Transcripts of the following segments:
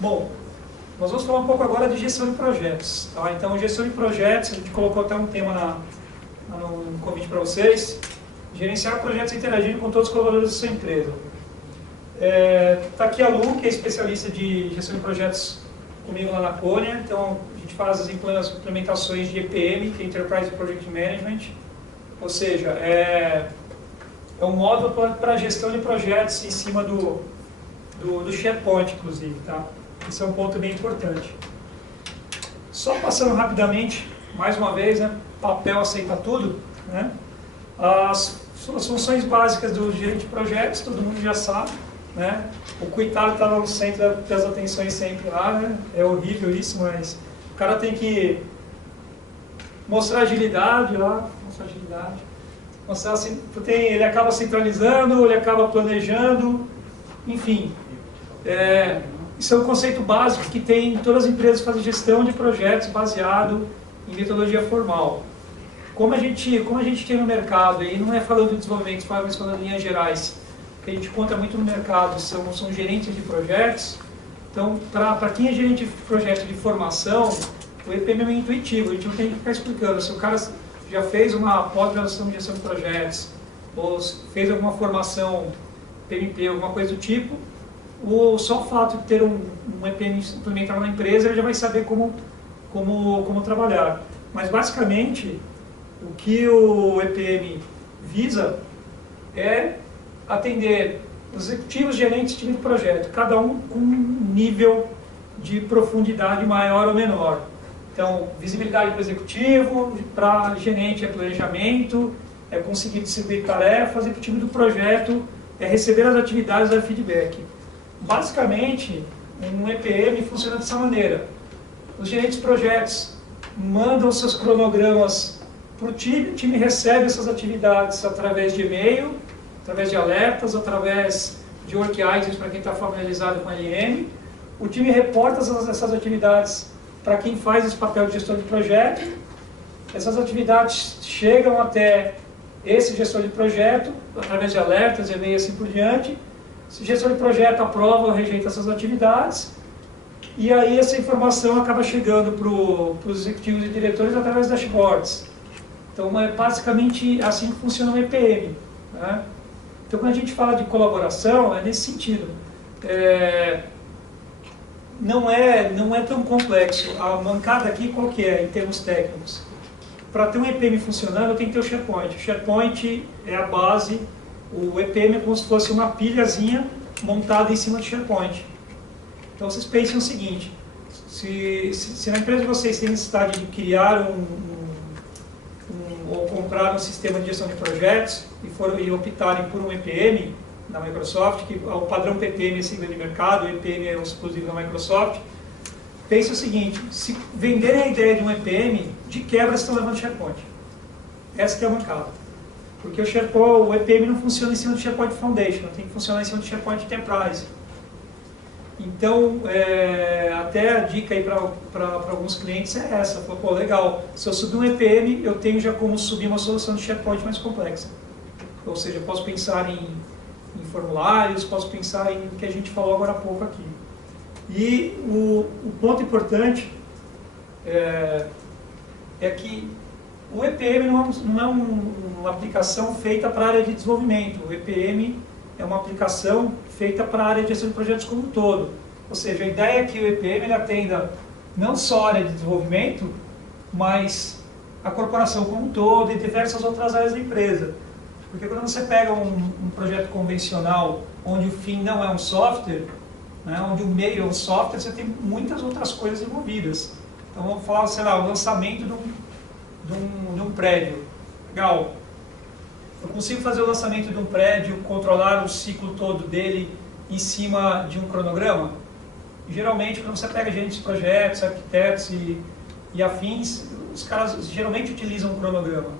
Bom, nós vamos falar um pouco agora de gestão de projetos. Tá? Então, gestão de projetos, a gente colocou até um tema no convite para vocês, gerenciar projetos interagindo com todos os colaboradores da sua empresa. Está aqui a Lu, que é especialista de gestão de projetos comigo lá na Cônia. Então, a gente faz as implementações de EPM, que é Enterprise Project Management, ou seja, é um módulo para gestão de projetos em cima do SharePoint, inclusive. Tá? Esse é um ponto bem importante. Só passando rapidamente, mais uma vez, né, papel aceita tudo, né? As funções básicas do gerente de projetos, todo mundo já sabe, né? O coitado está lá no centro das atenções sempre lá, né? É horrível isso, mas o cara tem que mostrar agilidade lá, mostrar assim, ele acaba centralizando, ele acaba planejando, enfim. Isso é um conceito básico que tem em todas as empresas que fazem gestão de projetos baseado em metodologia formal. Como a gente tem no mercado, e não é falando de desenvolvimento, mas falando em linhas gerais, que a gente encontra muito no mercado, são gerentes de projetos. Então, para quem é gerente de projeto de formação, o EPM é meio intuitivo, a gente não tem que ficar explicando. Se o cara já fez uma pós-graduação de gestão de projetos, ou fez alguma formação PMP, alguma coisa do tipo, só o fato de ter um EPM implementado na empresa, ele já vai saber como trabalhar. Mas, basicamente, o que o EPM visa é atender os executivos, gerentes de time de projeto, cada um com um nível de profundidade maior ou menor. Então, visibilidade para o executivo, para gerente é planejamento, é conseguir distribuir tarefas, e para o time do projeto é receber as atividades e dar feedback. Basicamente, um EPM funciona dessa maneira. Os gerentes de projetos mandam seus cronogramas para o time recebe essas atividades através de e-mail, através de alertas, através de work items para quem está familiarizado com a LM. O time reporta essas atividades para quem faz esse papel de gestor de projeto. Essas atividades chegam até esse gestor de projeto, através de alertas, e-mail e assim por diante. Esse gestor de projeto aprova ou rejeita essas atividades, e aí essa informação acaba chegando para os executivos e diretores através das dashboards. Então, é basicamente assim que funciona o EPM. Né? Então, quando a gente fala de colaboração, é nesse sentido. Não é tão complexo. A mancada aqui, qual que é, em termos técnicos? Para ter um EPM funcionando, eu tenho que ter o SharePoint. O SharePoint é a base. O EPM é como se fosse uma pilhazinha montada em cima do SharePoint. Então, vocês pensem o seguinte, se na empresa de vocês têm necessidade de criar ou comprar um sistema de gestão de projetos e optarem por um EPM da Microsoft, que o padrão PPM é sigla de mercado, o EPM é um exclusivo da Microsoft, pense o seguinte, se venderem a ideia de um EPM, de quebra estão levando SharePoint. Essa que é a mancada. Porque o EPM não funciona em cima do SharePoint Foundation, tem que funcionar em cima do SharePoint Enterprise. Então, até a dica aí para alguns clientes é essa. Pô, legal, se eu subir um EPM, eu tenho já como subir uma solução de SharePoint mais complexa. Ou seja, eu posso pensar em formulários, posso pensar em o que a gente falou agora há pouco aqui. E o ponto importante é que o EPM não é uma aplicação feita para a área de desenvolvimento. O EPM é uma aplicação feita para a área de gestão de projetos como um todo. Ou seja, a ideia é que o EPM ele atenda não só a área de desenvolvimento, mas a corporação como um todo e diversas outras áreas da empresa. Porque quando você pega um projeto convencional, onde o fim não é um software, né, onde o meio é um software, você tem muitas outras coisas envolvidas. Então vamos falar, sei lá, o lançamento de um prédio. Legal. Eu consigo fazer o lançamento de um prédio, controlar o ciclo todo dele em cima de um cronograma? Geralmente, quando você pega gerentes de projetos, arquitetos e afins, os caras geralmente utilizam um cronograma.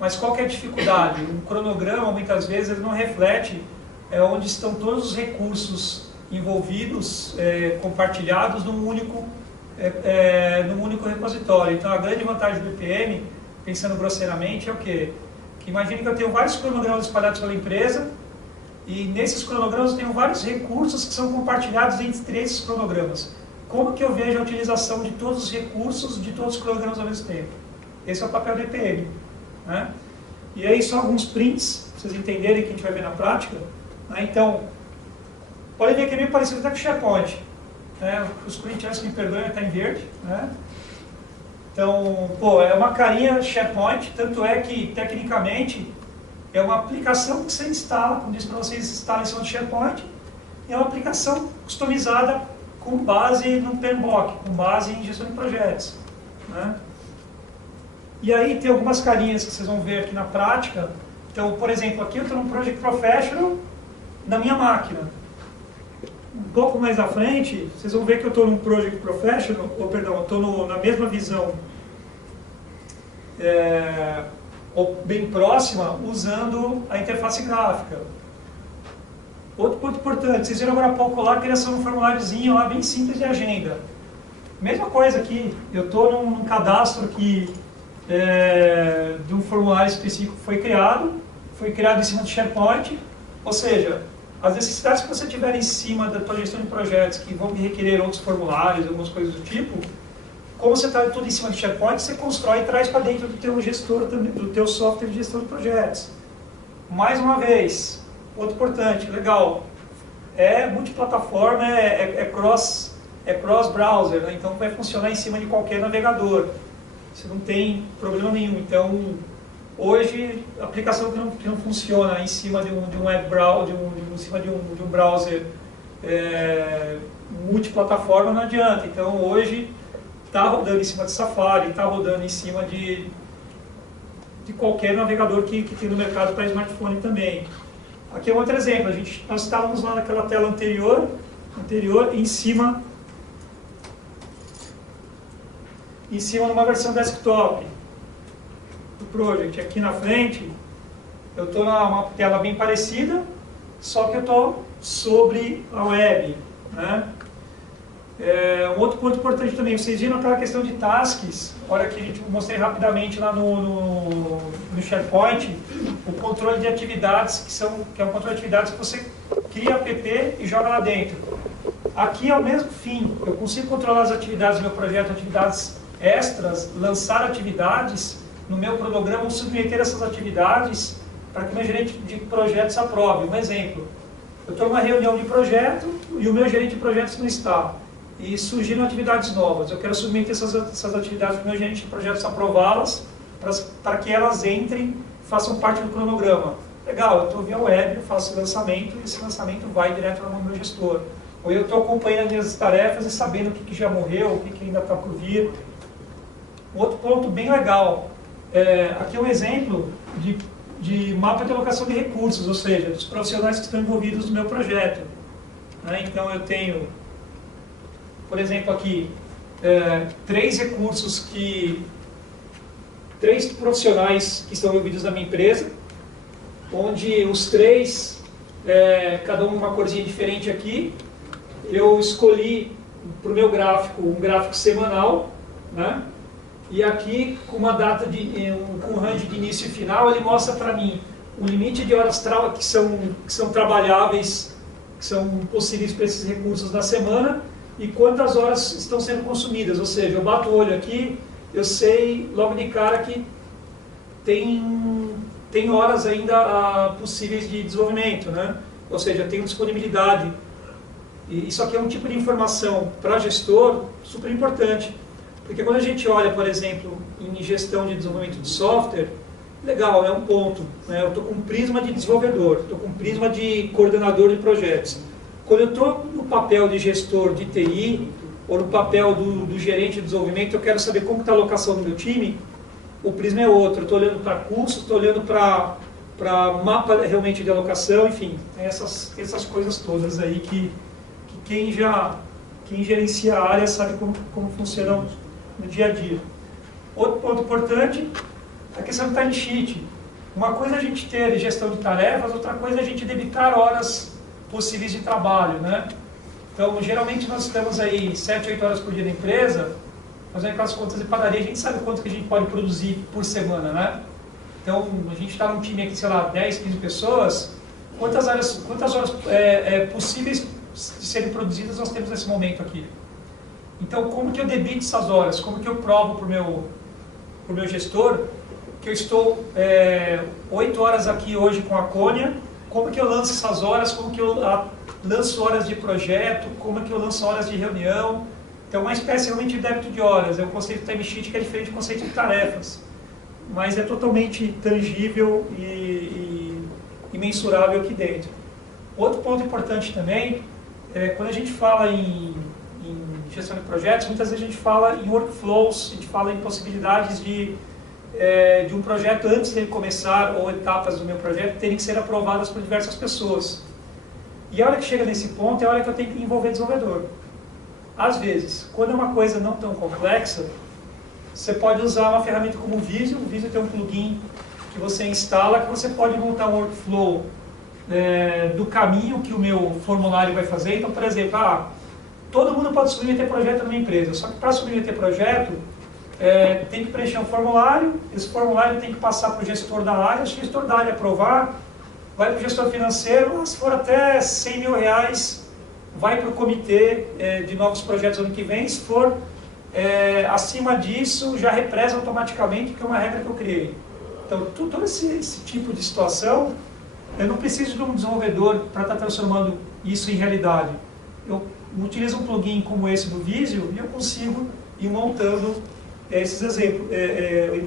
Mas qual que é a dificuldade? Um cronograma, muitas vezes, ele não reflete onde estão todos os recursos envolvidos, compartilhados num único repositório. Então, a grande vantagem do EPM, pensando grosseiramente, é o quê? Que imagine que eu tenho vários cronogramas espalhados pela empresa, e nesses cronogramas eu tenho vários recursos que são compartilhados entre esses cronogramas. como que eu vejo a utilização de todos os recursos, de todos os cronogramas ao mesmo tempo. Esse é o papel do EPM. Né? E aí só alguns prints, para vocês entenderem que a gente vai ver na prática. Né? Então, pode ver que é meio parecido até com o SharePoint. Né? Os prints, me perdoem, está em verde. Né? Então, pô, é uma carinha SharePoint, tanto é que, tecnicamente, é uma aplicação que você instala, como disse para vocês, instala em cima do SharePoint, e é uma aplicação customizada com base no PMBOK, com base em gestão de projetos. Né? E aí tem algumas carinhas que vocês vão ver aqui na prática. Então, por exemplo, aqui eu estou no Project Professional na minha máquina. Um pouco mais à frente, vocês vão ver que eu estou num Project Professional, ou perdão, eu estou na mesma visão, ou bem próxima, usando a interface gráfica. Outro ponto importante, vocês viram agora há pouco lá a criação de um formuláriozinho lá bem simples de agenda. Mesma coisa aqui, eu estou num cadastro que de um formulário específico que foi criado em cima do SharePoint, ou seja, as necessidades que você tiver em cima da tua gestão de projetos que vão requerer outros formulários, algumas coisas do tipo, como você está tudo em cima do SharePoint, você constrói e traz para dentro do teu gestor, do teu software de gestão de projetos. Mais uma vez, outro importante, legal, é multiplataforma, é cross-browser, né? Então vai funcionar em cima de qualquer navegador. Você não tem problema nenhum. Então, hoje, a aplicação que não funciona em cima de um web browser, em cima de um browser multiplataforma, não adianta. Então, hoje, está rodando em cima de Safari, está rodando em cima de qualquer navegador que tem no mercado para smartphone também. Aqui é um outro exemplo. Nós estávamos lá naquela tela anterior em cima numa versão desktop do Project. Aqui na frente, eu estou numa tela bem parecida, só que eu estou sobre a web. Né? Um outro ponto importante também, vocês viram aquela questão de tasks, olha que a gente mostrei rapidamente lá no SharePoint, o controle de atividades, que é um controle de atividades que você cria app e joga lá dentro. Aqui é o mesmo fim, eu consigo controlar as atividades do meu projeto, atividades extras, lançar atividades no meu cronograma, ou submeter essas atividades para que o meu gerente de projetos aprove. Um exemplo, eu estou numa reunião de projeto e o meu gerente de projetos não está, e surgiram atividades novas, eu quero submeter essas atividades para o meu gerente de projetos aprová-las, para que elas entrem, façam parte do cronograma. Legal, eu estou via web, eu faço o lançamento, e esse lançamento vai direto na mão do meu gestor. Ou eu estou acompanhando as minhas tarefas e sabendo o que já morreu, o que ainda está por vir. Outro ponto bem legal, aqui é um exemplo de mapa de alocação de recursos, ou seja, dos profissionais que estão envolvidos no meu projeto. Né? Então eu tenho, por exemplo aqui, três profissionais que estão envolvidos na minha empresa, onde os três, cada um uma corzinha diferente aqui. Eu escolhi para o meu gráfico um gráfico semanal, né? E aqui com uma data com um range de início e final, ele mostra para mim o limite de horas que são trabalháveis, que são possíveis para esses recursos na semana, e quantas horas estão sendo consumidas. Ou seja, eu bato o olho aqui, eu sei logo de cara que tem horas ainda possíveis de desenvolvimento, né? Ou seja, tem disponibilidade. E isso aqui é um tipo de informação para gestor super importante. Porque quando a gente olha, por exemplo, em gestão de desenvolvimento de software, legal, é um ponto. Né? Eu estou com um prisma de desenvolvedor, estou com um prisma de coordenador de projetos. Quando eu estou no papel de gestor de TI, ou no papel do gerente de desenvolvimento, eu quero saber como está a alocação do meu time, o prisma é outro. Eu estou olhando para cursos, estou olhando para mapa realmente de alocação, enfim, tem essas coisas todas aí que quem gerencia a área sabe como funcionam no dia a dia. Outro ponto importante é a questão do time sheet. Uma coisa é a gente ter gestão de tarefas, outra coisa é a gente debitar horas possíveis de trabalho, né? Então, geralmente nós estamos aí 7, 8 horas por dia na empresa, fazendo aquelas contas de padaria, a gente sabe quanto que a gente pode produzir por semana, né? Então, a gente está num time aqui, sei lá, 10, 15 pessoas, quantas horas possíveis de serem produzidas nós temos nesse momento aqui? Então, como que eu debito essas horas? Como que eu provo para o meu gestor que eu estou 8 horas aqui hoje com a Cônia? Como que eu lanço essas horas? Como que eu lanço horas de projeto? Como que eu lanço horas de reunião? Então, uma espécie realmente de débito de horas. É um conceito de timesheet que é diferente do conceito de tarefas, mas é totalmente tangível e mensurável aqui dentro. Outro ponto importante também, quando a gente fala em gestão de projetos, muitas vezes a gente fala em workflows, a gente fala em possibilidades de um projeto antes de ele começar, ou etapas do meu projeto, terem que ser aprovadas por diversas pessoas. E a hora que chega nesse ponto é a hora que eu tenho que envolver desenvolvedor. Às vezes, quando é uma coisa não tão complexa, você pode usar uma ferramenta como o Visio. O Visio tem um plugin que você instala, que você pode montar um workflow do caminho que o meu formulário vai fazer. Então, por exemplo, todo mundo pode submeter projeto numa empresa, só que para submeter projeto, tem que preencher um formulário, esse formulário tem que passar para o gestor da área, se o gestor da área aprovar, vai para o gestor financeiro, se for até R$100 mil, vai para o comitê de novos projetos ano que vem, se for acima disso, já represa automaticamente, que é uma regra que eu criei. Então, todo esse tipo de situação, eu não preciso de um desenvolvedor para estar transformando isso em realidade. Eu utilizo um plugin como esse do Visio e eu consigo ir montando esses exemplos,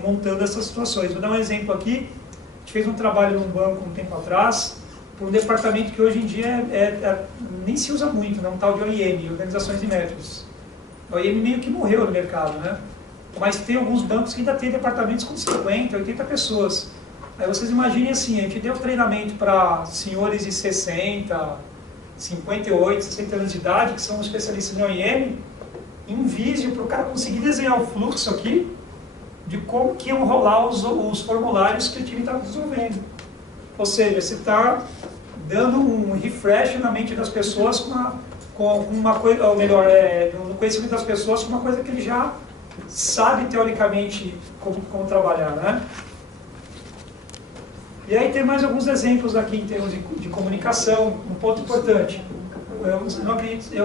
montando essas situações. Vou dar um exemplo aqui. A gente fez um trabalho num banco um tempo atrás, por um departamento que hoje em dia nem se usa muito, né? Um tal de OIM, Organizações de Métodos. O OIM meio que morreu no mercado, né? Mas tem alguns bancos que ainda tem departamentos com 50, 80 pessoas. Aí vocês imaginem assim, a gente deu treinamento para senhores de 60, 58, 60 anos de idade, que são especialistas em OIM, em Visio, para o cara conseguir desenhar o fluxo aqui, de como que iam rolar os formulários que o time estava desenvolvendo. Ou seja, você está dando um refresh na mente das pessoas com uma coisa, ou melhor, no conhecimento das pessoas com uma coisa que ele já sabe teoricamente como trabalhar, né? E aí tem mais alguns exemplos aqui em termos de comunicação, um ponto importante. Eu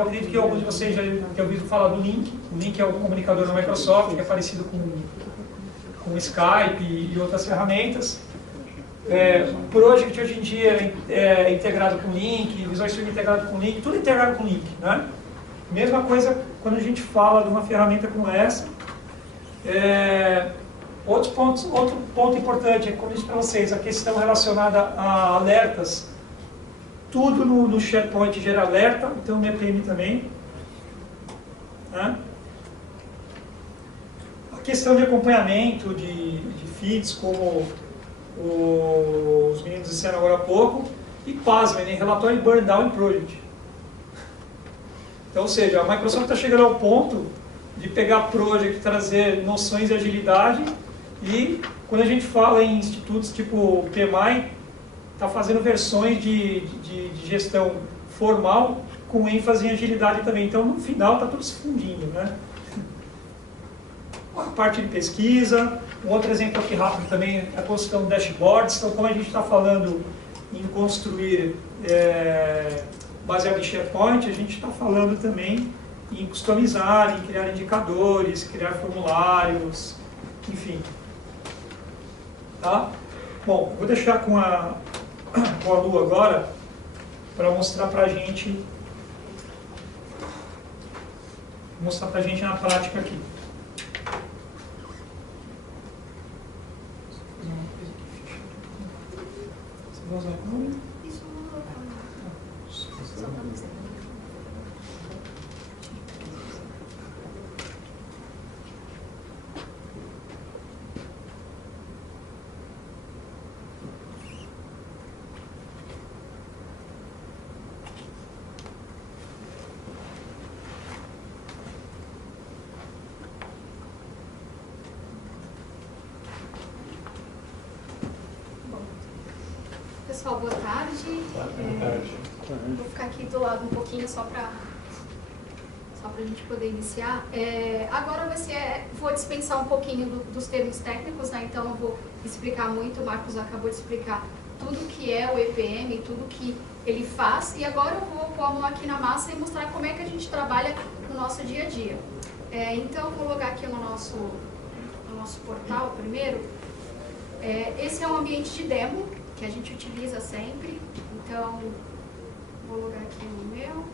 acredito que alguns de vocês já tenham ouvido falar do Lync. O Lync é um comunicador da Microsoft, que é parecido com o Skype e outras ferramentas. O Project hoje em dia é integrado com Lync, o Visual Studio é integrado com Lync, tudo integrado com Lync, né? Mesma coisa quando a gente fala de uma ferramenta como essa. Outro ponto importante, como eu disse para vocês, a questão relacionada a alertas. Tudo no SharePoint gera alerta, então o MPM também. Né? A questão de acompanhamento de feeds, como os meninos disseram agora há pouco, e pasmem, né? Relatório de burn down em project. Então, ou seja, a Microsoft está chegando ao ponto de pegar project e trazer noções de agilidade, e quando a gente fala em institutos tipo o PMI, está fazendo versões de gestão formal com ênfase em agilidade também. Então, no final, está tudo se fundindo, né? A parte de pesquisa, um outro exemplo aqui rápido também é a construção de dashboards. Então, como a gente está falando em construir baseado em SharePoint, a gente está falando também em customizar, em criar indicadores, criar formulários, enfim. Tá? Bom, vou deixar com a Lu agora, para mostrar para a gente na prática aqui. Você vai usar o nome? Isso Pessoal, boa tarde. Boa tarde. Vou ficar aqui do lado um pouquinho só para a gente poder iniciar. Agora vou dispensar um pouquinho dos termos técnicos, né? Então eu vou explicar muito, o Marcos acabou de explicar tudo que é o EPM, tudo que ele faz, e agora eu vou pôr a mão aqui na massa e mostrar como é que a gente trabalha no nosso dia a dia. Então, vou logar aqui no nosso portal primeiro. Esse é um ambiente de demo, que a gente utiliza sempre. Então, vou logar aqui no meu.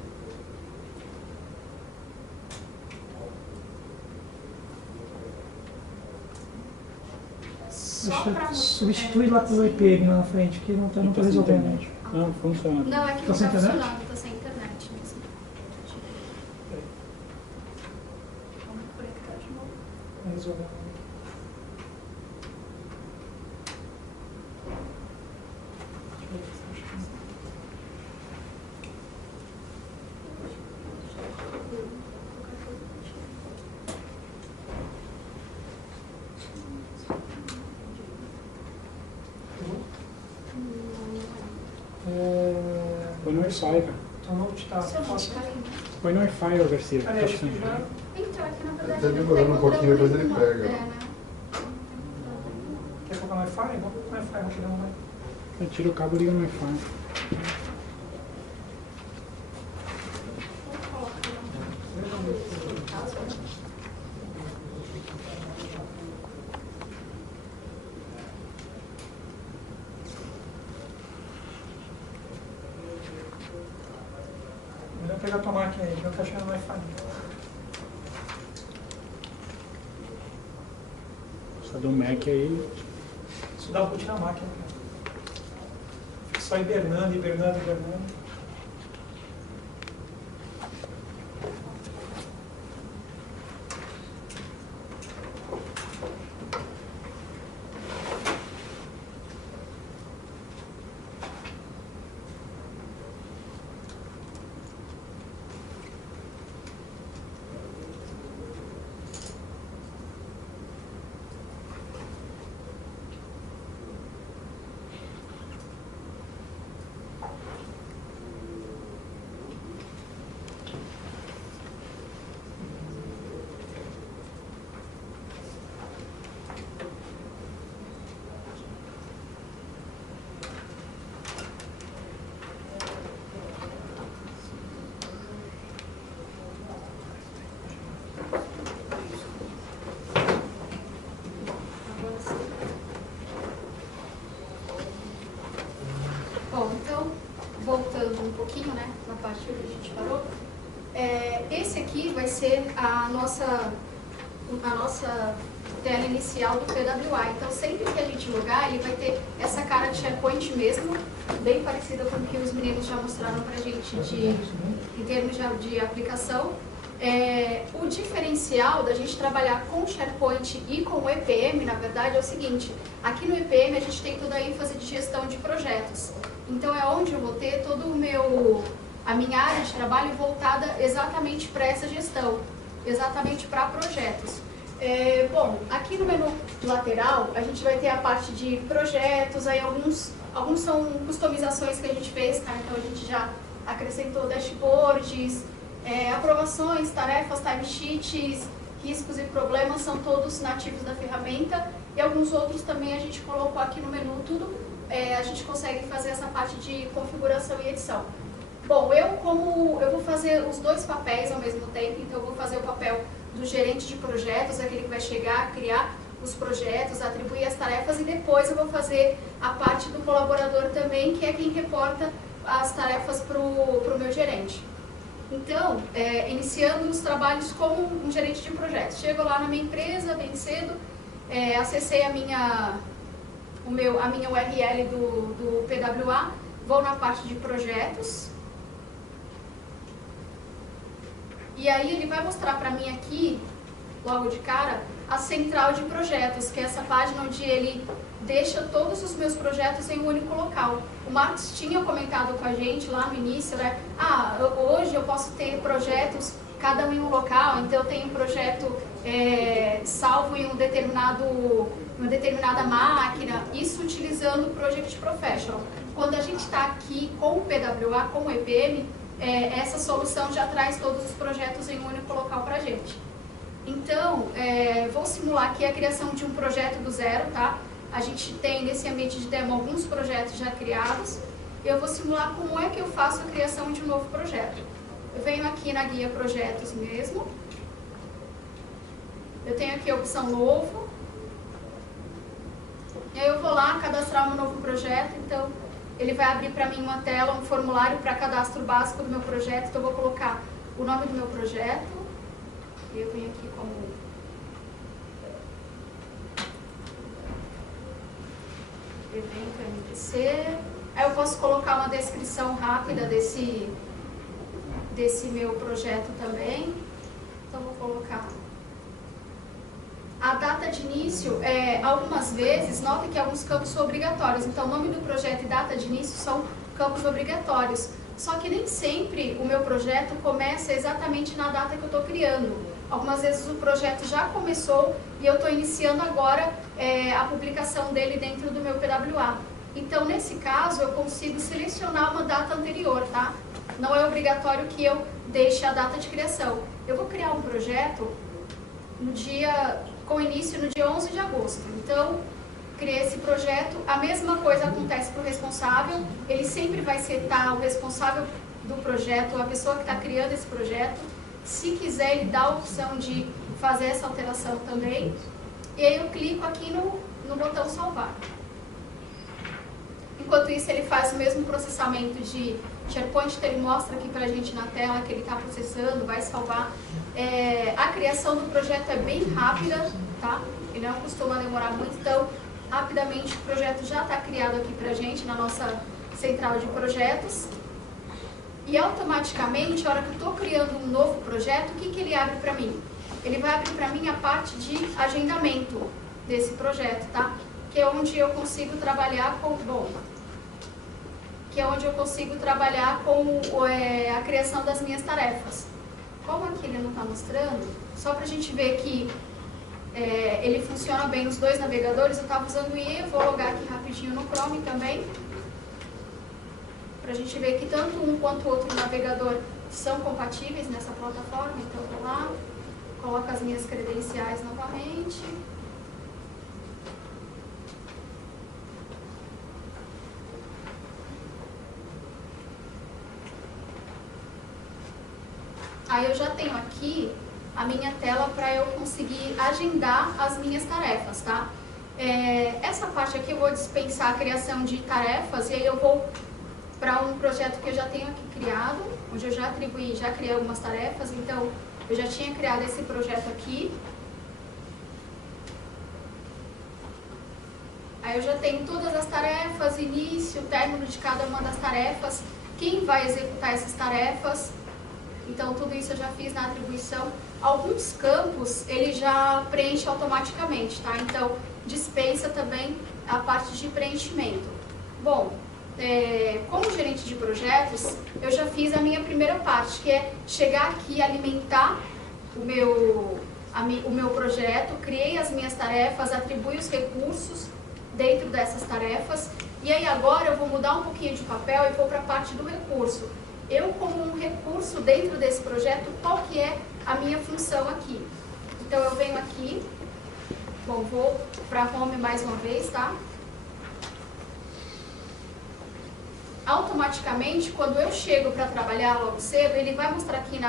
Substitui lá pelo EPM lá na frente, que não está resolvendo. Não, funciona. Não, é que não está funcionando, está sem internet mesmo. Vamos conectar de novo. Resolveu. Põe no Wi-Fi, cara. Então não está. Põe no Wi-Fi, ô Garcia. Peraí, Tá acho que já. Então, aqui na verdade. Ele tá demorando um pouquinho, depois ele pega. Né? Quer colocar no Wi-Fi? Vamos colocar no Wi-Fi rapidão, vai. Tira o cabo e liga no Wi-Fi. Melhor pegar a tua máquina aí, que eu tô achando no Wi-Fi. Só do Mac aí. Isso dá um boot na máquina, cara. Fica só hibernando, hibernando, hibernando. Bom, então, voltando um pouquinho, né, na parte que a gente parou, esse aqui vai ser a nossa tela inicial do PWA. Então, sempre que a gente logar, ele vai ter essa cara de SharePoint mesmo, bem parecida com o que os meninos já mostraram pra gente em termos de aplicação. O diferencial da gente trabalhar com o SharePoint e com o EPM, na verdade, é o seguinte: aqui no EPM a gente tem toda a ênfase de gestão de projetos. Então é onde eu vou ter todo a minha área de trabalho voltada exatamente para essa gestão, exatamente para projetos. Bom, aqui no menu lateral a gente vai ter a parte de projetos, aí alguns são customizações que a gente fez, tá? Então a gente já acrescentou dashboards, aprovações, tarefas, timesheets, riscos e problemas são todos nativos da ferramenta, e alguns outros também a gente colocou aqui no menu, tudo a gente consegue fazer essa parte de configuração e edição. Bom, eu vou fazer os dois papéis ao mesmo tempo, então eu vou fazer o papel do gerente de projetos, aquele que vai chegar, criar os projetos, atribuir as tarefas, e depois eu vou fazer a parte do colaborador também, que é quem reporta as tarefas para o meu gerente. Então, iniciando os trabalhos como um gerente de projetos. Chego lá na minha empresa bem cedo, acessei a minha URL do PWA, vou na parte de projetos, e aí ele vai mostrar para mim aqui, logo de cara, a central de projetos, que é essa página onde ele deixa todos os meus projetos em um único local. O Marcos tinha comentado com a gente lá no início, né? Hoje eu posso ter projetos, cada um em um local, então eu tenho um projeto salvo em uma determinada máquina, isso utilizando o Project Professional. Quando a gente está aqui com o PWA, com o EPM, essa solução já traz todos os projetos em um único local para a gente. Então, vou simular aqui a criação de um projeto do zero, tá? A gente tem nesse ambiente de demo alguns projetos já criados. Eu vou simular como é que eu faço a criação de um novo projeto. Eu venho aqui na guia projetos mesmo. Eu tenho aqui a opção novo. E aí eu vou lá cadastrar um novo projeto, então ele vai abrir para mim uma tela, um formulário para cadastro básico do meu projeto, então eu vou colocar o nome do meu projeto, e eu venho aqui como evento MPC, aí eu posso colocar uma descrição rápida desse meu projeto também, então eu vou colocar a data de início. Algumas vezes, notem que alguns campos são obrigatórios, então o nome do projeto e data de início são campos obrigatórios, só que nem sempre o meu projeto começa exatamente na data que eu estou criando. Algumas vezes o projeto já começou e eu estou iniciando agora a publicação dele dentro do meu PWA. Então, nesse caso, eu consigo selecionar uma data anterior, tá? Não é obrigatório que eu deixe a data de criação. Eu vou criar um projeto com início no dia 11 de agosto. Então, criei esse projeto. A mesma coisa acontece para o responsável. Ele sempre vai setar o responsável do projeto, a pessoa que está criando esse projeto. Se quiser, ele dá a opção de fazer essa alteração também. E aí eu clico aqui no botão salvar. Enquanto isso, ele faz o mesmo processamento de SharePoint que ele mostra aqui pra gente na tela, que ele está processando, vai salvar. A criação do projeto é bem rápida, tá? Ele não costuma demorar muito, então rapidamente o projeto já está criado aqui pra gente na nossa central de projetos. E automaticamente, a hora que eu estou criando um novo projeto, o que ele abre para mim? Ele vai abrir para mim a parte de agendamento desse projeto, tá? Que é onde eu consigo trabalhar com a criação das minhas tarefas. Como aqui ele não está mostrando, só para a gente ver que ele funciona bem nos dois navegadores, eu estava usando o IE, vou logar aqui rapidinho no Chrome também, para a gente ver que tanto um quanto o outro navegador são compatíveis nessa plataforma. Então, eu vou lá, coloco as minhas credenciais novamente. Aí eu já tenho aqui a minha tela para eu conseguir agendar as minhas tarefas, tá? Essa parte aqui eu vou dispensar a criação de tarefas e aí eu vou para um projeto que eu já tenho aqui criado, onde eu já criei algumas tarefas, então eu já tinha criado esse projeto aqui. Aí eu já tenho todas as tarefas, início, término de cada uma das tarefas, quem vai executar essas tarefas. Então, tudo isso eu já fiz na atribuição. Alguns campos, ele já preenche automaticamente, tá? Então, dispensa também a parte de preenchimento. Bom, como gerente de projetos, eu já fiz a minha primeira parte, que é chegar aqui e alimentar o meu projeto, criei as minhas tarefas, atribuí os recursos dentro dessas tarefas. E aí agora eu vou mudar um pouquinho de papel e vou para a parte do recurso. Eu, como um recurso dentro desse projeto, qual que é a minha função aqui? Então, eu venho aqui, vou para Home mais uma vez, tá? Automaticamente, quando eu chego para trabalhar logo cedo, ele vai mostrar aqui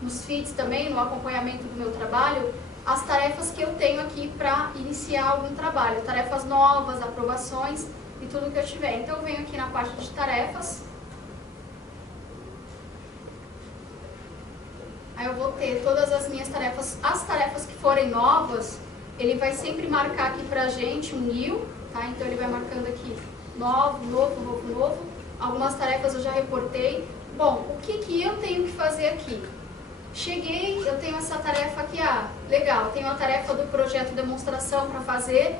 nos feeds também, no acompanhamento do meu trabalho, as tarefas que eu tenho aqui para iniciar algum trabalho, tarefas novas, aprovações e tudo que eu tiver. Então, eu venho aqui na parte de tarefas. Aí eu vou ter todas as minhas tarefas. As tarefas que forem novas, ele vai sempre marcar aqui pra gente um new, tá? Então ele vai marcando aqui novo. Algumas tarefas eu já reportei. Bom, o que eu tenho que fazer aqui? Cheguei, eu tenho essa tarefa aqui, legal, tenho a tarefa do projeto demonstração para fazer.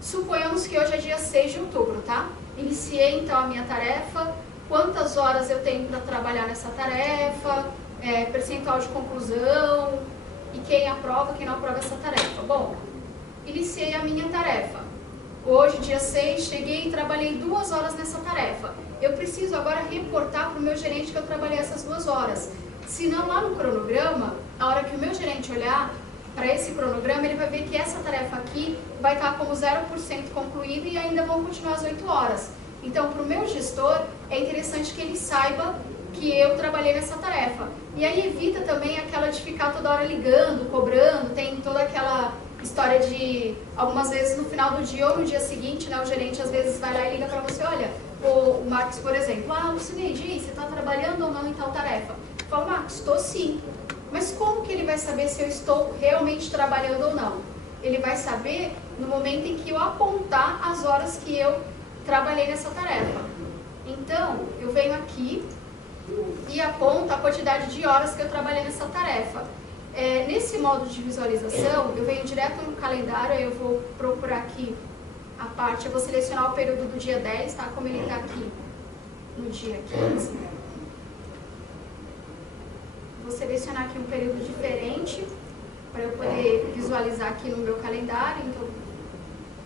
Suponhamos que hoje é dia 6 de outubro, tá? Iniciei então a minha tarefa, quantas horas eu tenho para trabalhar nessa tarefa, percentual de conclusão, e quem aprova, quem não aprova essa tarefa. Bom, iniciei a minha tarefa. Hoje, dia 6, cheguei e trabalhei 2 horas nessa tarefa. Eu preciso agora reportar para o meu gerente que eu trabalhei essas 2 horas. Se não, lá no cronograma, a hora que o meu gerente olhar para esse cronograma, ele vai ver que essa tarefa aqui vai estar como 0% concluída e ainda vão continuar as 8 horas. Então, para o meu gestor, é interessante que ele saiba que eu trabalhei nessa tarefa. E aí evita também aquela de ficar toda hora ligando, cobrando, tem toda aquela história de, algumas vezes no final do dia ou no dia seguinte, né, o gerente às vezes vai lá e liga para você, olha, o Marcos, por exemplo, Lucinei, você está trabalhando ou não em tal tarefa? Eu falo, Marcos, estou sim. Mas como que ele vai saber se eu estou realmente trabalhando ou não? Ele vai saber no momento em que eu apontar as horas que eu trabalhei nessa tarefa. Então, eu venho aqui e aponto a quantidade de horas que eu trabalhei nessa tarefa. Nesse modo de visualização, eu venho direto no calendário, eu vou procurar aqui a parte, eu vou selecionar o período do dia 10, tá? Como ele está aqui no dia 15. Vou selecionar aqui um período diferente, para eu poder visualizar aqui no meu calendário. Então, vou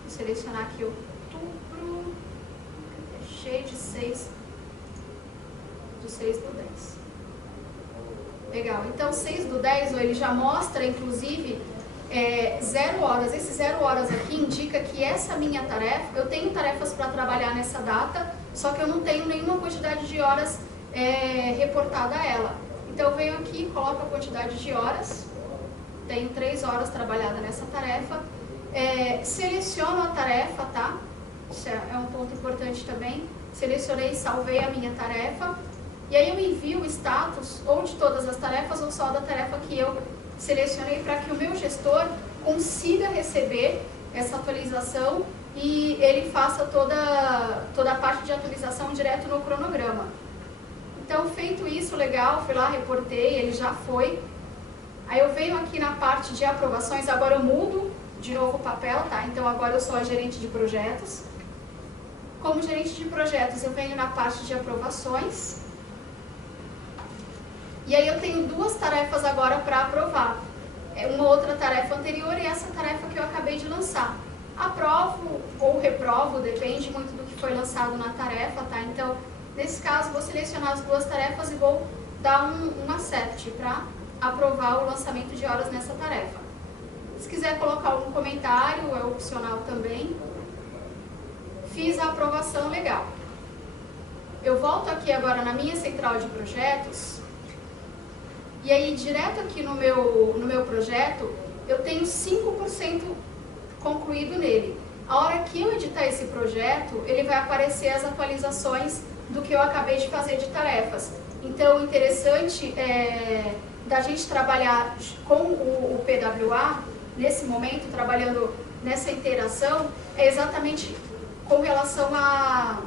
selecionar aqui outubro, cheio de 6 do 10. Legal, então 6 do 10, ele já mostra, inclusive, 0 horas. Esse 0 horas aqui indica que essa minha tarefa, eu tenho tarefas para trabalhar nessa data, só que eu não tenho nenhuma quantidade de horas reportada a ela. Então eu venho aqui, coloco a quantidade de horas, tenho 3 horas trabalhada nessa tarefa, seleciono a tarefa, tá? Isso é um ponto importante também. Selecionei e salvei a minha tarefa. E aí eu envio o status ou de todas as tarefas ou só da tarefa que eu selecionei para que o meu gestor consiga receber essa atualização e ele faça toda a parte de atualização direto no cronograma. Então, feito isso, legal, fui lá, reportei, ele já foi. Aí eu venho aqui na parte de aprovações, agora eu mudo de novo o papel, tá? Então agora eu sou a gerente de projetos. Como gerente de projetos, eu venho na parte de aprovações. E aí eu tenho 2 tarefas agora para aprovar. Uma outra tarefa anterior e essa tarefa que eu acabei de lançar. Aprovo ou reprovo, depende muito do que foi lançado na tarefa, tá? Então, nesse caso, vou selecionar as 2 tarefas e vou dar um accept para aprovar o lançamento de horas nessa tarefa. Se quiser colocar algum comentário, é opcional também. Fiz a aprovação, legal. Eu volto aqui agora na minha central de projetos. E aí, direto aqui no meu projeto, eu tenho 5% concluído nele. A hora que eu editar esse projeto, ele vai aparecer as atualizações do que eu acabei de fazer de tarefas. Então, o interessante da gente trabalhar com o PWA, nesse momento, trabalhando nessa interação, é exatamente com relação à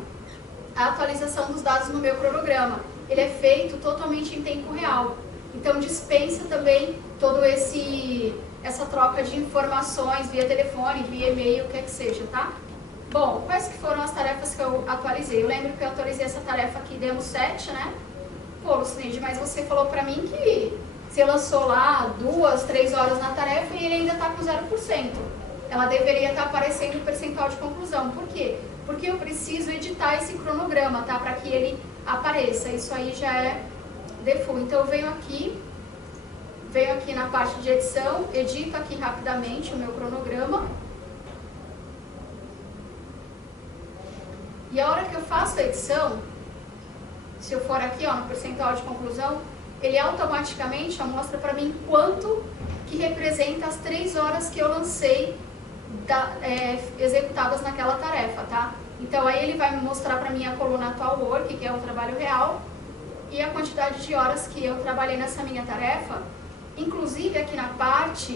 atualização dos dados no meu cronograma. Ele é feito totalmente em tempo real. Então, dispensa também toda essa troca de informações via telefone, via e-mail, o que é que seja, tá? Bom, quais que foram as tarefas que eu atualizei? Eu lembro que eu atualizei essa tarefa aqui, Demo 7, né? Pô, Lucineide, mas você falou pra mim que você lançou lá 2, 3 horas na tarefa e ele ainda tá com 0%. Ela deveria estar aparecendo o percentual de conclusão. Por quê? Porque eu preciso editar esse cronograma, tá? Para que ele apareça. Isso aí já é default. Então eu venho aqui na parte de edição, edito aqui rapidamente o meu cronograma. E a hora que eu faço a edição, se eu for aqui no percentual de conclusão, ele automaticamente mostra para mim quanto que representa as 3 horas que eu lancei executadas naquela tarefa, tá? Então aí ele vai me mostrar para mim a coluna atual work, que é o trabalho real, e a quantidade de horas que eu trabalhei nessa minha tarefa. Inclusive aqui na parte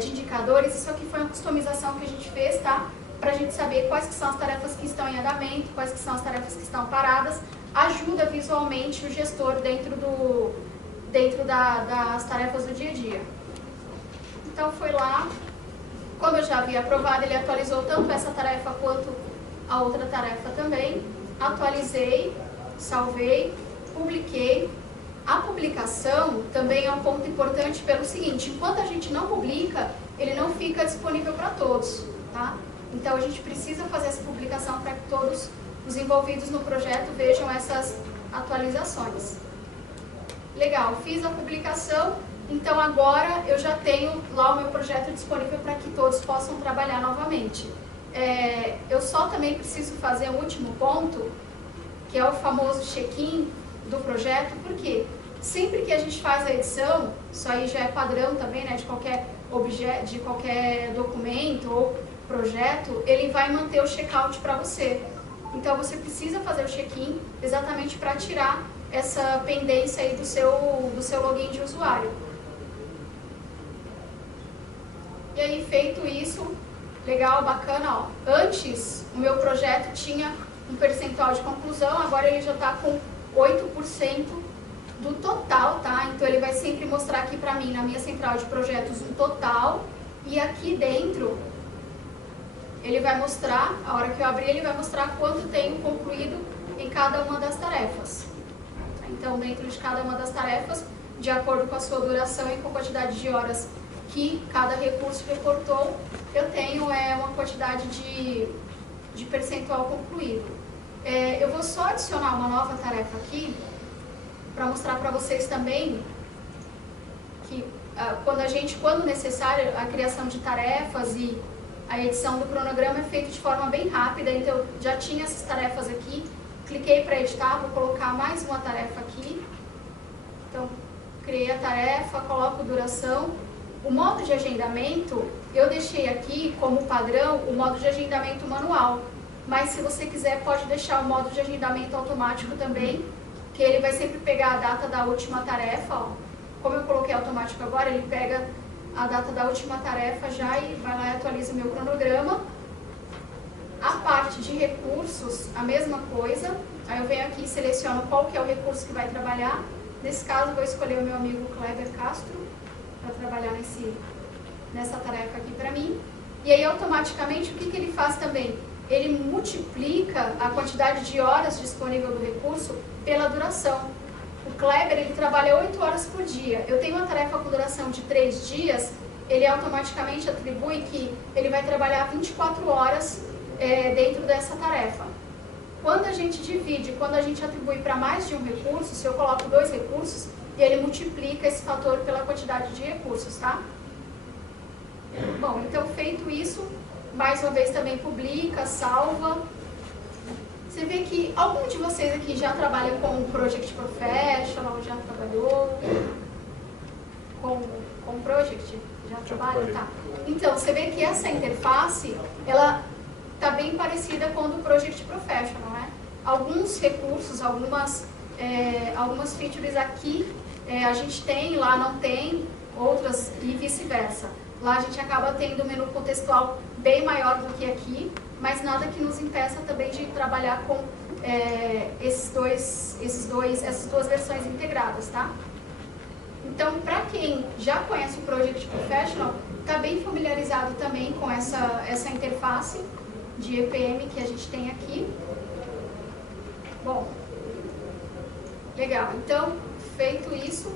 de indicadores, isso aqui foi uma customização que a gente fez, tá? Para a gente saber quais que são as tarefas que estão em andamento, quais que são as tarefas que estão paradas, ajuda visualmente o gestor dentro das tarefas do dia a dia. Então foi lá, como eu já havia aprovado, ele atualizou tanto essa tarefa quanto a outra tarefa também. Atualizei, salvei, publiquei. A publicação também é um ponto importante pelo seguinte: enquanto a gente não publica, ele não fica disponível para todos, tá? Então a gente precisa fazer essa publicação para que todos os envolvidos no projeto vejam essas atualizações. Legal, fiz a publicação, então agora eu já tenho lá o meu projeto disponível para que todos possam trabalhar novamente. Eu só também preciso fazer um último ponto, que é o famoso check-in do projeto, porque sempre que a gente faz a edição, isso aí já é padrão também, né, de qualquer objeto, de qualquer documento ou projeto, ele vai manter o checkout para você. Então você precisa fazer o check-in exatamente para tirar essa pendência aí do seu login de usuário. E aí, feito isso, legal, bacana, ó. Antes, o meu projeto tinha um percentual de conclusão, agora ele já está com 8% do total, tá? Então ele vai sempre mostrar aqui para mim, na minha central de projetos, um total, e aqui dentro ele vai mostrar, a hora que eu abrir, ele vai mostrar quanto tenho concluído em cada uma das tarefas. Então, dentro de cada uma das tarefas, de acordo com a sua duração e com a quantidade de horas que cada recurso reportou, eu tenho uma quantidade de percentual concluído. Eu vou só adicionar uma nova tarefa aqui, para mostrar para vocês também que quando necessário, a criação de tarefas e a edição do cronograma é feita de forma bem rápida. Então eu já tinha essas tarefas aqui, cliquei para editar, vou colocar mais uma tarefa aqui. Então, criei a tarefa, coloco duração. O modo de agendamento, eu deixei aqui como padrão o modo de agendamento manual. Mas se você quiser, pode deixar o modo de agendamento automático também, que ele vai sempre pegar a data da última tarefa, ó. Como eu coloquei automático agora, ele pega a data da última tarefa já e vai lá e atualiza o meu cronograma. A parte de recursos, a mesma coisa. Aí eu venho aqui e seleciono qual que é o recurso que vai trabalhar. Nesse caso, vou escolher o meu amigo Kleber Castro para trabalhar nessa tarefa aqui para mim. E aí, automaticamente, o que ele faz também? Ele multiplica a quantidade de horas disponível do recurso pela duração. O Kleber, ele trabalha 8 horas por dia. Eu tenho uma tarefa com duração de 3 dias, ele automaticamente atribui que ele vai trabalhar 24 horas dentro dessa tarefa. Quando a gente divide, quando a gente atribui para mais de um recurso, se eu coloco 2 recursos, ele multiplica esse fator pela quantidade de recursos, tá? Bom, então feito isso, mais uma vez também publica, salva. Você vê que algum de vocês aqui já trabalha com Project Professional, já trabalhou com Project? Já trabalha? Tá. Então, você vê que essa interface, ela está bem parecida com a do Project Professional, né? Alguns recursos, algumas features aqui a gente tem, lá não tem, outras e vice-versa. Lá a gente acaba tendo um menu contextual bem maior do que aqui, mas nada que nos impeça também de trabalhar com essas duas versões integradas, tá? Então, para quem já conhece o Project Professional, está bem familiarizado também com essa interface de EPM que a gente tem aqui. Bom, legal. Então, feito isso,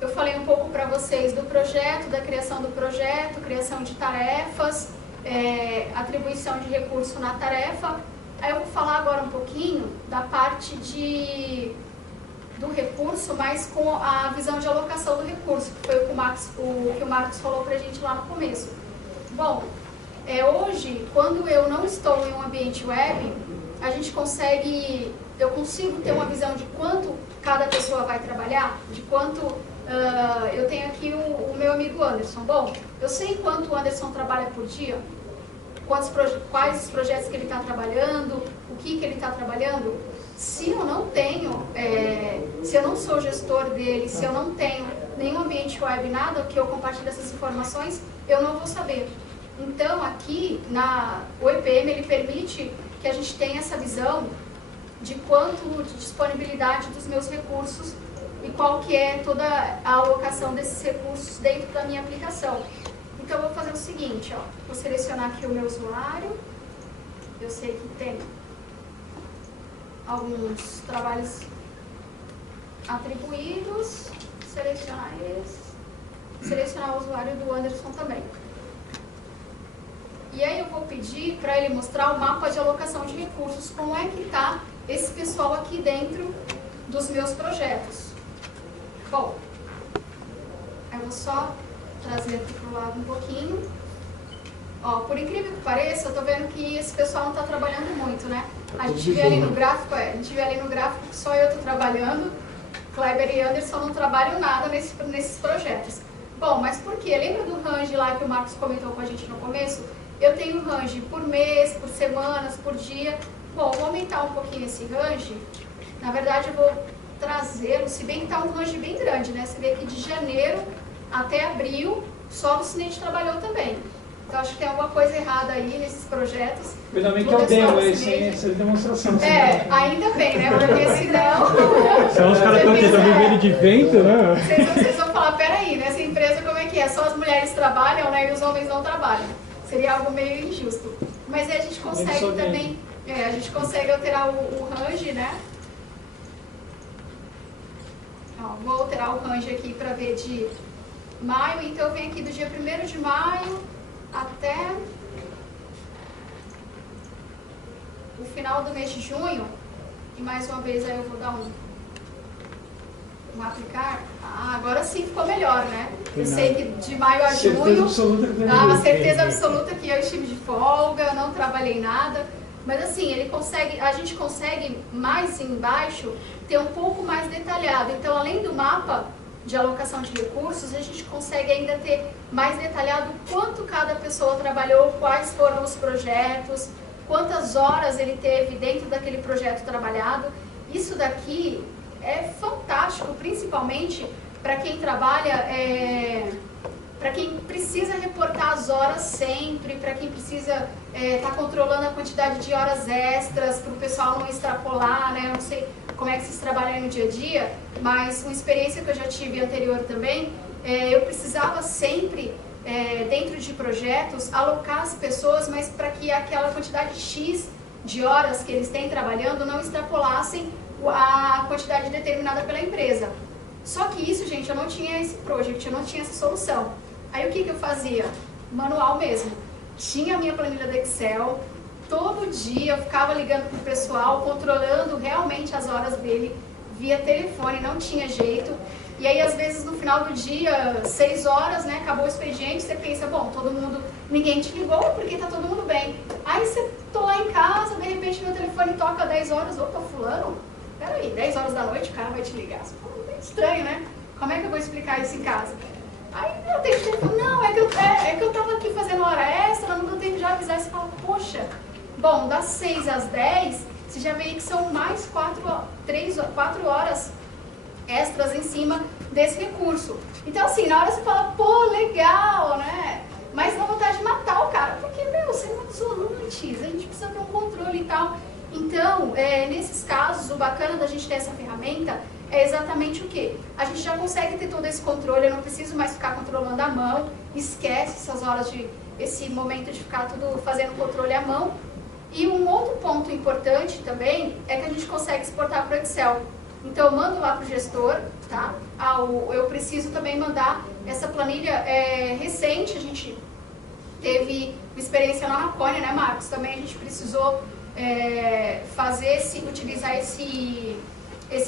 eu falei um pouco para vocês do projeto, da criação do projeto, criação de tarefas, atribuição de recurso na tarefa. Aí eu vou falar agora um pouquinho da parte do recurso, mas com a visão de alocação do recurso, que foi o que o Marcos falou para a gente lá no começo. Bom, hoje, quando eu não estou em um ambiente web, eu consigo ter uma visão de quanto cada pessoa vai trabalhar, de quanto eu tenho aqui o meu amigo Anderson. Bom, eu sei quanto o Anderson trabalha por dia, quais os projetos que ele está trabalhando, o que ele está trabalhando. Se eu não tenho, se eu não sou gestor dele, se eu não tenho nenhum ambiente web, nada que eu compartilhe essas informações, eu não vou saber. Então, aqui, o EPM, ele permite que a gente tenha essa visão de quanto de disponibilidade dos meus recursos e qual que é toda a alocação desses recursos dentro da minha aplicação. Então, eu vou fazer o seguinte, ó, vou selecionar aqui o meu usuário, eu sei que tem alguns trabalhos atribuídos, selecionar o usuário do Anderson também. E aí eu vou pedir para ele mostrar o mapa de alocação de recursos, como é que está esse pessoal aqui dentro dos meus projetos. Bom, eu vou só trazer aqui para o lado um pouquinho. Ó, por incrível que pareça, eu tô vendo que esse pessoal não está trabalhando muito, né? A gente vê ali no gráfico, que só eu tô trabalhando, Kleber e Anderson não trabalham nada nesses projetos. Bom, mas por quê? Lembra do range lá que o Marcos comentou com a gente no começo? Eu tenho range por mês, por semanas, por dia. Bom, vou aumentar um pouquinho esse range. Na verdade, eu vou trazê-lo, se bem que está um range bem grande, né? Você vê que de janeiro até abril, só o Cinete trabalhou também. Então, acho que tem alguma coisa errada aí nesses projetos. Ainda bem que é o demo, sem essa demonstração. Ainda bem, né? Porque senão... Senão os caras estão vivendo de vento, né? Vocês vão falar, peraí, nessa empresa como é que é? Só as mulheres trabalham, né? E os homens não trabalham. Seria algo meio injusto. Mas aí a gente consegue também... a gente consegue alterar o range, né? Ó, vou alterar o range aqui para ver de maio. Então, eu venho aqui do dia 1º de maio até o final do mês de junho. E mais uma vez aí eu vou dar um aplicar. Ah, agora sim ficou melhor, né? Eu sei que de maio a junho, a certeza absoluta que eu estive de folga, não trabalhei nada. Mas assim, a gente consegue mais embaixo ter um pouco mais detalhado. Então, além do mapa de alocação de recursos, a gente consegue ainda ter mais detalhado quanto cada pessoa trabalhou, quais foram os projetos, quantas horas ele teve dentro daquele projeto trabalhado. Isso daqui é fantástico, principalmente para quem trabalha, para quem precisa reportar as horas sempre, para quem precisa estar controlando a quantidade de horas extras, para o pessoal não extrapolar, né? Eu não sei como é que vocês trabalham aí no dia a dia, mas uma experiência que eu já tive anterior também, eu precisava sempre, dentro de projetos, alocar as pessoas, mas para que aquela quantidade X de horas que eles têm trabalhando não extrapolassem a quantidade determinada pela empresa. Só que isso, gente, eu não tinha esse project, eu não tinha essa solução. Aí o que eu fazia? Manual mesmo. Tinha a minha planilha do Excel, todo dia eu ficava ligando para o pessoal, controlando realmente as horas dele via telefone, não tinha jeito. E aí, às vezes, no final do dia, 6 horas, né, acabou o expediente, você pensa, bom, ninguém te ligou porque tá todo mundo bem. Aí você tô lá em casa, de repente meu telefone toca 10 horas, opa, fulano, peraí, 10 horas da noite o cara vai te ligar. Você fala, é estranho, né? Como é que eu vou explicar isso em casa? Aí eu tenho que falar, não, é que eu tava aqui fazendo hora extra, não deu tempo de avisar. Você fala, poxa, bom, das 6 às 10, você já vê que são mais 4 horas extras em cima desse recurso. Então, assim, na hora você fala, pô, legal, né? Mas dá vontade de matar o cara, porque, meu, você não avisou antes, a gente precisa ter um controle e tal. Então, nesses casos, o bacana da gente ter essa ferramenta é exatamente o quê? A gente já consegue ter todo esse controle, eu não preciso mais ficar controlando a mão, esquece essas horas esse momento de ficar tudo fazendo controle à mão. E um outro ponto importante também é que a gente consegue exportar para o Excel. Então, eu mando lá para o gestor, tá? Eu preciso também mandar essa planilha recente, a gente teve uma experiência lá na Cônia, né, Marcos? Também a gente precisou utilizar esse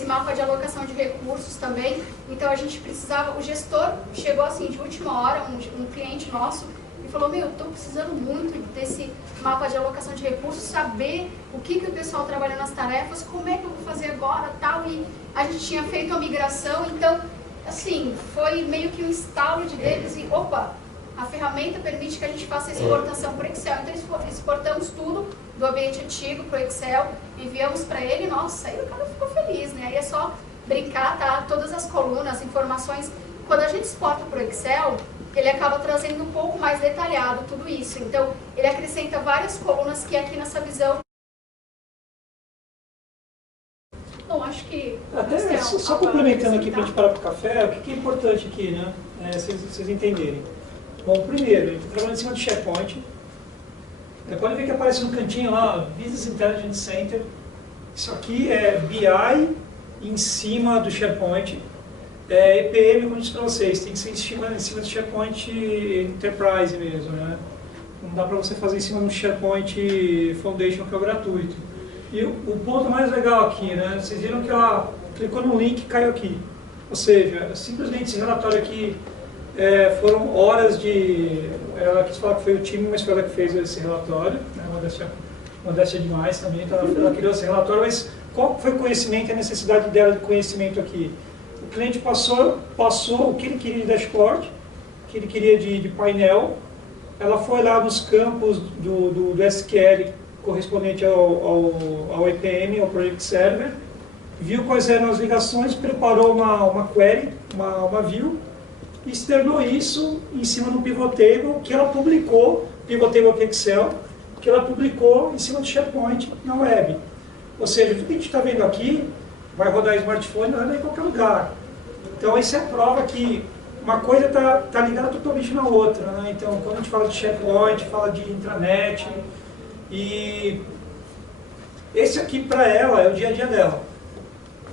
mapa de alocação de recursos também. Então, a gente precisava, o gestor chegou assim de última hora, um cliente nosso, e falou, meu, estou precisando muito desse mapa de alocação de recursos, saber o que o pessoal trabalha nas tarefas, como é que eu vou fazer agora, tal, e a gente tinha feito a migração, então, assim, foi meio que um estalo de deles e, opa, a ferramenta permite que a gente faça a exportação para o Excel, então exportamos tudo do ambiente antigo para o Excel, enviamos para ele, nossa, aí o cara ficou feliz, né, aí é só brincar, tá, todas as colunas, informações, quando a gente exporta para o Excel, ele acaba trazendo um pouco mais detalhado tudo isso. Então, ele acrescenta várias colunas que aqui nessa visão... Bom, acho que... Até só complementando aqui para a gente parar para o café, o que é importante aqui, né? Vocês entenderem. Bom, primeiro, a gente está trabalhando em cima do SharePoint. Pode ver que aparece no cantinho lá, Business Intelligence Center. Isso aqui é BI em cima do SharePoint. EPM, como eu disse para vocês, tem que ser em cima do SharePoint Enterprise mesmo, né? Não dá para você fazer em cima do SharePoint Foundation, que é o gratuito. E o ponto mais legal aqui, né? Vocês viram que ela clicou no link e caiu aqui. Ou seja, simplesmente esse relatório aqui foram horas de... Ela quis falar que foi o time, mas foi ela que fez esse relatório, né? Modéstia demais também, então ela criou esse relatório, mas qual foi o conhecimento e a necessidade dela de conhecimento aqui? O cliente passou o que ele queria de dashboard, o que ele queria de painel, ela foi lá nos campos do SQL correspondente ao EPM, ao Project Server, viu quais eram as ligações, preparou uma query, uma view, e externou isso em cima do pivot table que ela publicou, pivot table aqui Excel, que ela publicou em cima do SharePoint na web. Ou seja, tudo que a gente está vendo aqui vai rodar em smartphone, vai rodar em qualquer lugar. Então isso é a prova que uma coisa está ligada totalmente na outra, né? Então quando a gente fala de SharePoint, fala de intranet, e esse aqui para ela é o dia a dia dela.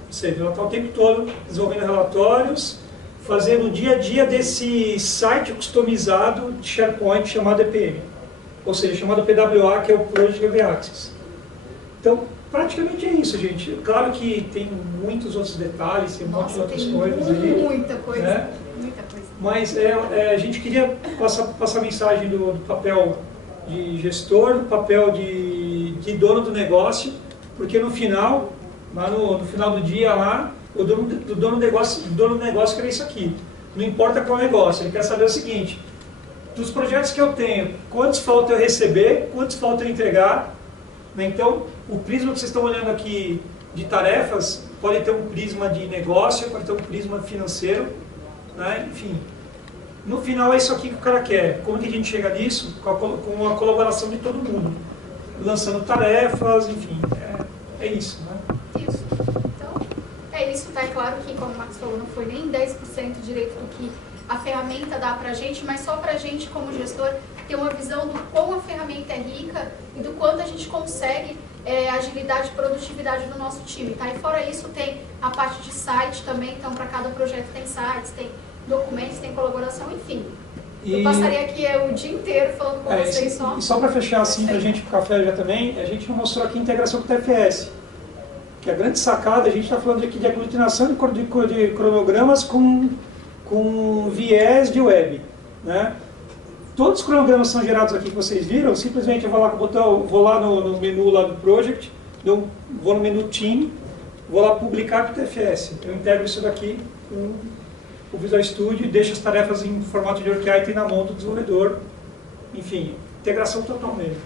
Ou seja, ela está o tempo todo desenvolvendo relatórios, fazendo o dia a dia desse site customizado de SharePoint chamado EPM. Ou seja, chamado PWA, que é o Project Gateway Access. Então, praticamente é isso, gente. Claro que tem muitos outros detalhes, tem um monte de outras coisas aí. Muita coisa, né? muita coisa. Mas a gente queria passar a mensagem do papel de gestor, do papel de dono do negócio, porque no final, lá no final do dia, lá, o dono do negócio quer isso aqui. Não importa qual negócio, ele quer saber o seguinte: dos projetos que eu tenho, quantos falta eu receber, quantos falta eu entregar, né? Então, o prisma que vocês estão olhando aqui de tarefas, pode ter um prisma de negócio, pode ter um prisma financeiro, né? Enfim. No final é isso aqui que o cara quer. Como que a gente chega nisso? Com a colaboração de todo mundo. Lançando tarefas, enfim, é isso, né? Isso. Então, é isso, tá? É claro que, como o Max falou, não foi nem 10% direito do que a ferramenta dá pra gente, mas só pra gente, como gestor, ter uma visão do quão a ferramenta é rica e do quanto a gente consegue agilidade e produtividade do nosso time, tá? E fora isso, tem a parte de site também, então para cada projeto tem sites, tem documentos, tem colaboração, enfim. Eu passaria aqui o dia inteiro falando com vocês só. E só para fechar assim, para a gente, pro café já também, a gente não mostrou aqui a integração com o TFS. Que a grande sacada, a gente está falando aqui de aglutinação de cronogramas com viés de web, né? Todos os cronogramas são gerados aqui que vocês viram, simplesmente eu vou lá com o botão, vou lá no menu lá do Project, vou no menu Team, vou lá publicar com o TFS. Eu integro isso daqui com o Visual Studio e deixo as tarefas em formato de work item na mão do desenvolvedor. Enfim, integração total mesmo.